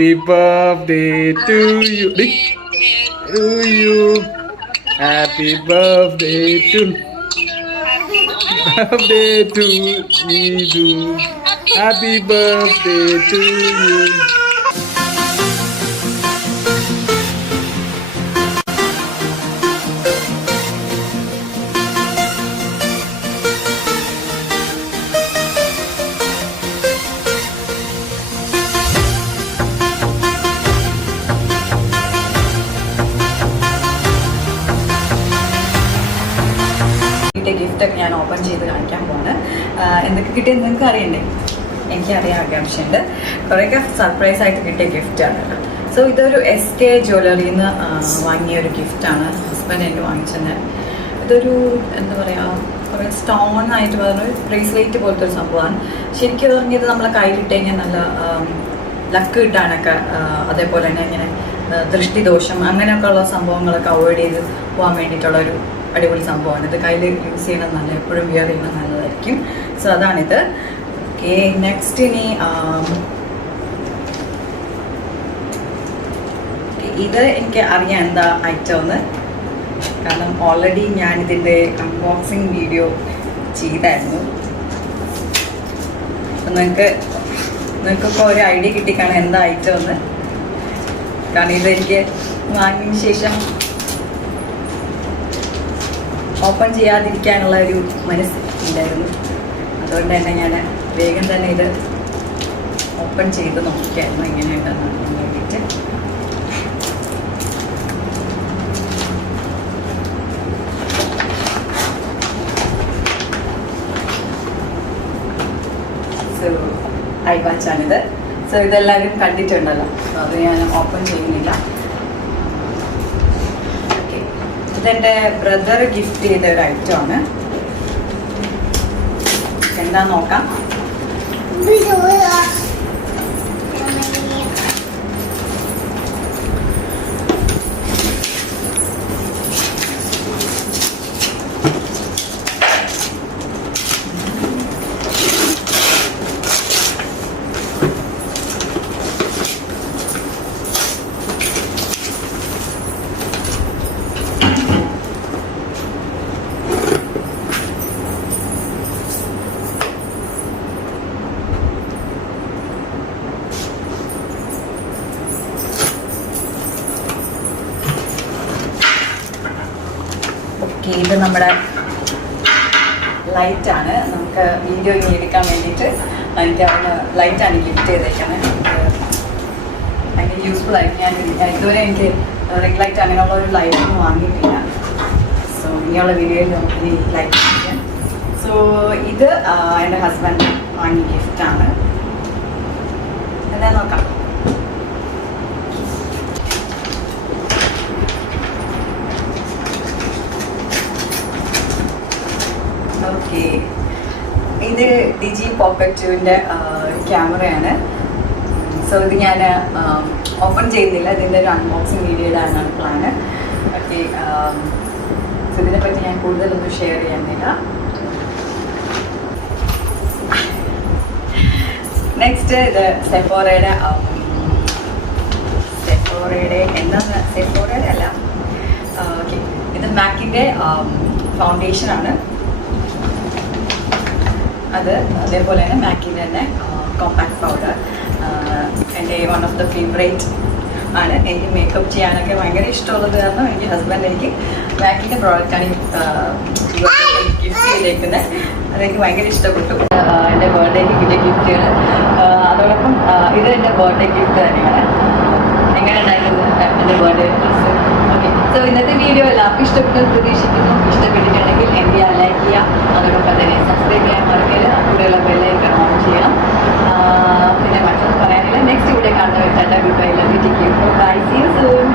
Happy birthday to you. To you. Happy birthday to you. Happy birthday to you. Gift ഒക്കെ ഞാൻ open ചെയ്ത് കാണിക്കാൻ പോകുന്നത്. എന്തൊക്കെ കിട്ടിയെന്ന് നിങ്ങൾക്ക് അറിയണ്ടേ? എനിക്കറിയാൻ ആകാംക്ഷയുണ്ട്. കുറേയൊക്കെ സർപ്രൈസ് ആയിട്ട് കിട്ടിയ ഗിഫ്റ്റാണ്. സോ ഇതൊരു SK ജ്വല്ലറിയിൽ നിന്ന് വാങ്ങിയ ഒരു ഗിഫ്റ്റാണ്. ഹസ്ബൻഡ് എനിക്ക് വാങ്ങിച്ചത്. ഇതൊരു എന്താ പറയുക, കുറേ സ്റ്റോൺ ആയിട്ട് പറഞ്ഞൊരു ബ്രേസ്ലെറ്റ് പോലത്തെ ഒരു സംഭവമാണ്. ശരിക്കും പറഞ്ഞത് നമ്മളെ കയ്യിലിട്ട് കഴിഞ്ഞാൽ നല്ല ലക്ക് കിട്ടാനൊക്കെ, അതേപോലെ തന്നെ ഇങ്ങനെ ദൃഷ്ടിദോഷം അങ്ങനെയൊക്കെ ഉള്ള സംഭവങ്ങളൊക്കെ അവോയ്ഡ് ചെയ്ത് പോകാൻ വേണ്ടിയിട്ടുള്ളൊരു അടിപൊളി സംഭവമാണ്. ഇത് കയ്യിൽ യൂസ് ചെയ്യണം, നല്ല എപ്പോഴും വിയർ ചെയ്യണം, നല്ലതായിരിക്കും. സോ അതാണിത്. ഓക്കെ, നെക്സ്റ്റ് ഇനി ഇത് എനിക്ക് അറിയാം എന്താ ഐറ്റം എന്ന്. കാരണം ഓൾറെഡി ഞാനിതിൻ്റെ അൺബോക്സിങ് വീഡിയോ ചെയ്തായിരുന്നു. അപ്പം നിങ്ങൾക്കിപ്പോൾ ഒരു ഐഡിയ കിട്ടിക്കാണാൻ എന്താ ഐറ്റം എന്ന്. കാരണം ഇതെനിക്ക് വാങ്ങിയതിന് ശേഷം ഓപ്പൺ ചെയ്യാതിരിക്കാനുള്ള ഒരു മനസ്സ് ഉണ്ടായിരുന്നു. അതുകൊണ്ട് തന്നെ ഞാൻ വേഗം തന്നെ ഇത് ഓപ്പൺ ചെയ്ത് നോക്കിയായിരുന്നു എങ്ങനെയുണ്ടെന്ന് വേണ്ടിയിട്ട്. So I വാച്ചാണിത്. സോ ഇതെല്ലാവരും കണ്ടിട്ടുണ്ടല്ലോ, അത് ഞാൻ ഓപ്പൺ ചെയ്യുന്നില്ല. ഇതെൻ്റെ ബ്രദർ ഗിഫ്റ്റ് ചെയ്ത ഒരു ഐറ്റമാണ്. എന്താ നോക്കാം. ഇത് നമ്മുടെ ലൈറ്റാണ്. നമുക്ക് വീഡിയോ ഇങ്ങനെ എടുക്കാൻ വേണ്ടിയിട്ട് എനിക്ക് അവന് ലൈറ്റാണ് ഗിഫ്റ്റ് ചെയ്തേക്കുന്നത്. ഭയങ്കര യൂസ്ഫുൾ ആയിരിക്കും. ഞാൻ ഇതുവരെ എനിക്ക് റിംഗ് ലൈറ്റ് അങ്ങനെയുള്ള ഒരു ലൈറ്റൊന്നും വാങ്ങിയിട്ടില്ല. സോ ഇനിയുള്ള വീഡിയോയിൽ നമുക്ക് ഇനി ലൈറ്റ് ചെയ്യാം. സോ ഇത് എൻ്റെ ഹസ്ബൻഡ് വാങ്ങിയ ഗിഫ്റ്റാണ്. എന്താ നോക്കാം. ഓക്കെ, ഇത് ഡിജി പോക്കറ്റ് 2ൻ്റെ ക്യാമറയാണ്. സോ ഇത് ഞാൻ ഓപ്പൺ ചെയ്യുന്നില്ല, ഇതിൻ്റെ ഒരു അൺബോക്സിങ് വീഡിയോ ഇടാനാണ് പ്ലാന്. ഓക്കെ, സോ ഇതിനെപ്പറ്റി ഞാൻ കൂടുതലൊന്നും ഷെയർ ചെയ്യുന്നില്ല. നെക്സ്റ്റ് ഇത് സെഫോറയുടെ അല്ല, ഓക്കെ, ഇത് മാക്കിൻ്റെ ഫൗണ്ടേഷനാണ്. അത് അതേപോലെ തന്നെ മാക്കിൻ്റെ തന്നെ കോമ്പാക്ട് പൗഡർ എൻ്റെ വൺ ഓഫ് ദ ഫേവറേറ്റ് ആണ്. എനിക്ക് മേക്കപ്പ് ചെയ്യാനൊക്കെ ഭയങ്കര ഇഷ്ടമുള്ളത് കാരണം എനിക്ക് ഹസ്ബൻഡ് എനിക്ക് മാക്കിൻ്റെ പ്രോഡക്റ്റാണ് ഗിഫ്റ്റ് ചെയ്തേക്കുന്നത്. അതെനിക്ക് ഭയങ്കര ഇഷ്ടപ്പെട്ടു. എൻ്റെ ബർത്ത്ഡേക്ക് കിട്ടിയ ഗിഫ്റ്റുകൾ. അതോടൊപ്പം ഇത് എൻ്റെ ബർത്ത്ഡേ ഗിഫ്റ്റ് തന്നെയാണ്. എങ്ങനെ ഉണ്ടായിരുന്നു എൻ്റെ ബർത്ത്ഡേ ഡ്രസ്സ്? ഓക്കെ, സോ ഇന്നത്തെ വീഡിയോ എല്ലാവർക്കും ഇഷ്ടപ്പെട്ടെന്ന് പ്രതീക്ഷിക്കുന്നു. ഇഷ്ടപ്പെട്ടിട്ടുണ്ടെങ്കിൽ എന്ത് ചെയ്യാൻ ലൈക്ക് ചെയ്യാം, അതോടൊപ്പം തന്നെ സബ്സ്ക്രൈബ് ചെയ്യാൻ മറക്കരുത്. കൂടെയുള്ള ബെല്ലൈക്കൺ ഓൺ ചെയ്യണം. പിന്നെ മറ്റൊന്നും പറയാനില്ല. നെക്സ്റ്റ് വീഡിയോ കാണുന്ന വെച്ചാൽ good bye, love you, take care, bye, see you soon.